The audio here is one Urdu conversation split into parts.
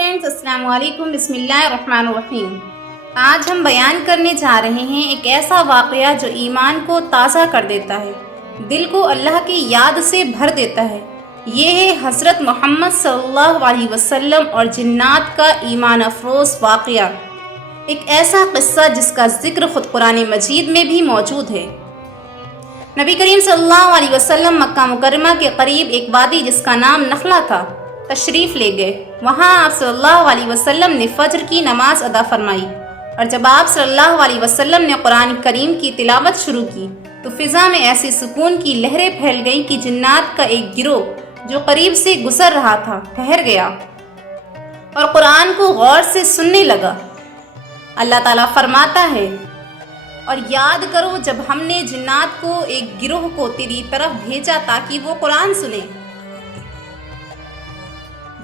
فرینڈز، السلام علیکم، بسم اللہ الرحمن الرحیم۔ آج ہم بیان کرنے جا رہے ہیں ایک ایسا واقعہ جو ایمان کو تازہ کر دیتا ہے، دل کو اللہ کی یاد سے بھر دیتا ہے۔ یہ ہے حضرت محمد صلی اللہ علیہ وسلم اور جنات کا ایمان افروز واقعہ، ایک ایسا قصہ جس کا ذکر خود قرآن مجید میں بھی موجود ہے۔ نبی کریم صلی اللہ علیہ وسلم مکہ مکرمہ کے قریب ایک وادی جس کا نام نخلا تھا تشریف لے گئے۔ وہاں آپ صلی اللہ علیہ وسلم نے فجر کی نماز ادا فرمائی، اور جب آپ صلی اللہ علیہ وسلم نے قرآن کریم کی تلاوت شروع کی تو فضا میں ایسے سکون کی لہریں پھیل گئیں کہ جنات کا ایک گروہ جو قریب سے گزر رہا تھا ٹھہر گیا اور قرآن کو غور سے سننے لگا۔ اللہ تعالیٰ فرماتا ہے، اور یاد کرو جب ہم نے جنات کو ایک گروہ کو تیری طرف بھیجا تاکہ وہ قرآن سنیں۔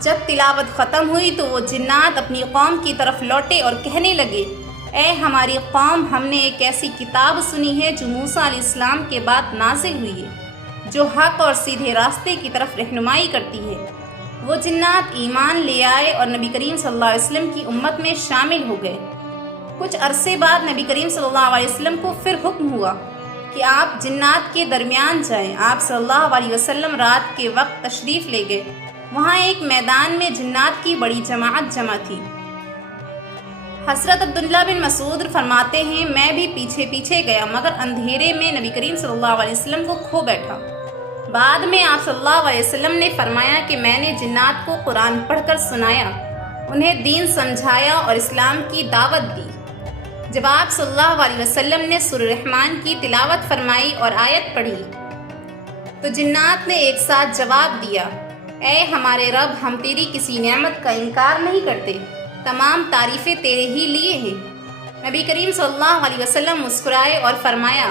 جب تلاوت ختم ہوئی تو وہ جنات اپنی قوم کی طرف لوٹے اور کہنے لگے، اے ہماری قوم، ہم نے ایک ایسی کتاب سنی ہے جو موسیٰ علیہ السلام کے بعد نازل ہوئی ہے، جو حق اور سیدھے راستے کی طرف رہنمائی کرتی ہے۔ وہ جنات ایمان لے آئے اور نبی کریم صلی اللہ علیہ وسلم کی امت میں شامل ہو گئے۔ کچھ عرصے بعد نبی کریم صلی اللہ علیہ وسلم کو پھر حکم ہوا کہ آپ جنات کے درمیان جائیں۔ آپ صلی اللہ علیہ وسلم رات کے وقت تشریف لے گئے۔ وہاں ایک میدان میں جنات کی بڑی جماعت جمع تھی۔ حضرت عبداللہ بن مسعود فرماتے ہیں، میں بھی پیچھے پیچھے گیا مگر اندھیرے میں نبی کریم صلی اللہ علیہ وسلم کو کھو بیٹھا۔ بعد میں آپ صلی اللہ علیہ وسلم نے فرمایا کہ میں نے جنات کو قرآن پڑھ کر سنایا، انہیں دین سمجھایا اور اسلام کی دعوت دی۔ جب آپ صلی اللہ علیہ وسلم نے سورہ رحمان کی تلاوت فرمائی اور آیت پڑھی تو جنات نے ایک ساتھ جواب دیا، اے ہمارے رب، ہم تیری کسی نعمت کا انکار نہیں کرتے، تمام تعریفیں تیرے ہی لیے ہیں۔ نبی کریم صلی اللہ علیہ وسلم مسکرائے اور فرمایا،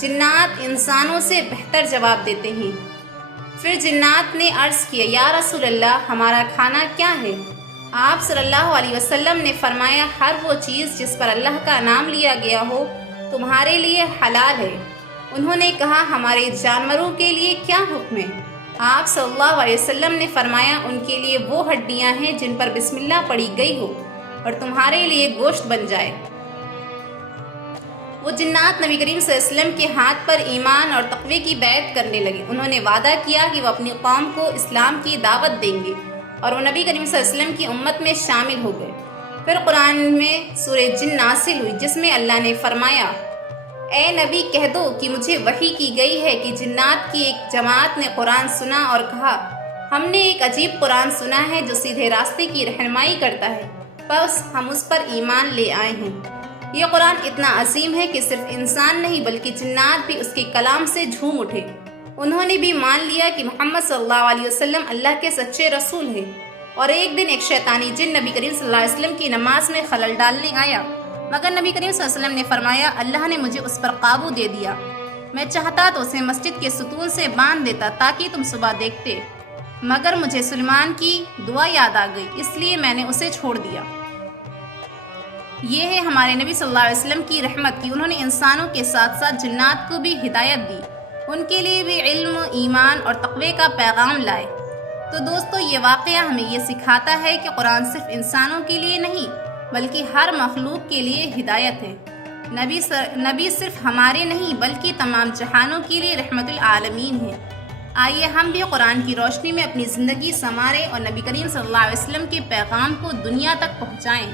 جنات انسانوں سے بہتر جواب دیتے ہیں۔ پھر جنات نے عرض کیا، یا رسول اللہ، ہمارا کھانا کیا ہے؟ آپ صلی اللہ علیہ وسلم نے فرمایا، ہر وہ چیز جس پر اللہ کا نام لیا گیا ہو تمہارے لیے حلال ہے۔ انہوں نے کہا، ہمارے جانوروں کے لیے کیا حکم ہے؟ آپ صلی اللہ علیہ وسلم نے فرمایا، ان کے لیے وہ ہڈیاں ہیں جن پر بسم اللہ پڑھی گئی ہو اور تمہارے لیے گوشت بن جائے۔ وہ جنات نبی کریم صلی اللہ علیہ وسلم کے ہاتھ پر ایمان اور تقوی کی بیعت کرنے لگے۔ انہوں نے وعدہ کیا کہ وہ اپنی قوم کو اسلام کی دعوت دیں گے، اور وہ نبی کریم صلی اللہ علیہ وسلم کی امت میں شامل ہو گئے۔ پھر قرآن میں سورہ جن نازل ہوئی جس میں اللہ نے فرمایا، اے نبی کہہ دو کہ مجھے وحی کی گئی ہے کہ جنات کی ایک جماعت نے قرآن سنا اور کہا، ہم نے ایک عجیب قرآن سنا ہے جو سیدھے راستے کی رہنمائی کرتا ہے، بس ہم اس پر ایمان لے آئے ہیں۔ یہ قرآن اتنا عظیم ہے کہ صرف انسان نہیں بلکہ جنات بھی اس کے کلام سے جھوم اٹھے۔ انہوں نے بھی مان لیا کہ محمد صلی اللہ علیہ وسلم اللہ کے سچے رسول ہیں۔ اور ایک دن ایک شیطانی جن نبی کریم صلی اللہ علیہ وسلم کی نماز میں خلل ڈالنے آیا، مگر نبی کریم صلی اللہ علیہ وسلم نے فرمایا، اللہ نے مجھے اس پر قابو دے دیا، میں چاہتا تو اسے مسجد کے ستون سے باندھ دیتا تاکہ تم صبح دیکھتے، مگر مجھے سلیمان کی دعا یاد آ گئی، اس لیے میں نے اسے چھوڑ دیا۔ یہ ہے ہمارے نبی صلی اللہ علیہ وسلم کی رحمت کی انہوں نے انسانوں کے ساتھ ساتھ جنات کو بھی ہدایت دی، ان کے لیے بھی علم، ایمان اور تقوی کا پیغام لائے۔ تو دوستو، یہ واقعہ ہمیں یہ سکھاتا ہے کہ قرآن صرف انسانوں کے لیے نہیں بلکہ ہر مخلوق کے لیے ہدایت ہے۔ نبی صرف ہمارے نہیں بلکہ تمام جہانوں کے لیے رحمت العالمین ہے۔ آئیے ہم بھی قرآن کی روشنی میں اپنی زندگی سنواریں اور نبی کریم صلی اللہ علیہ وسلم کے پیغام کو دنیا تک پہنچائیں۔